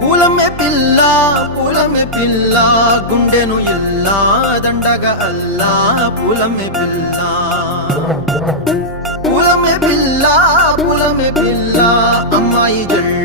పూలమే పిల్ల పూలమే పిల్ల గుండెను ఇల్లా దండగా అల్లా పూలమే పిల్ల పూలమే పిల్ల పూలమే పిల్ల అమ్మాయి జెండా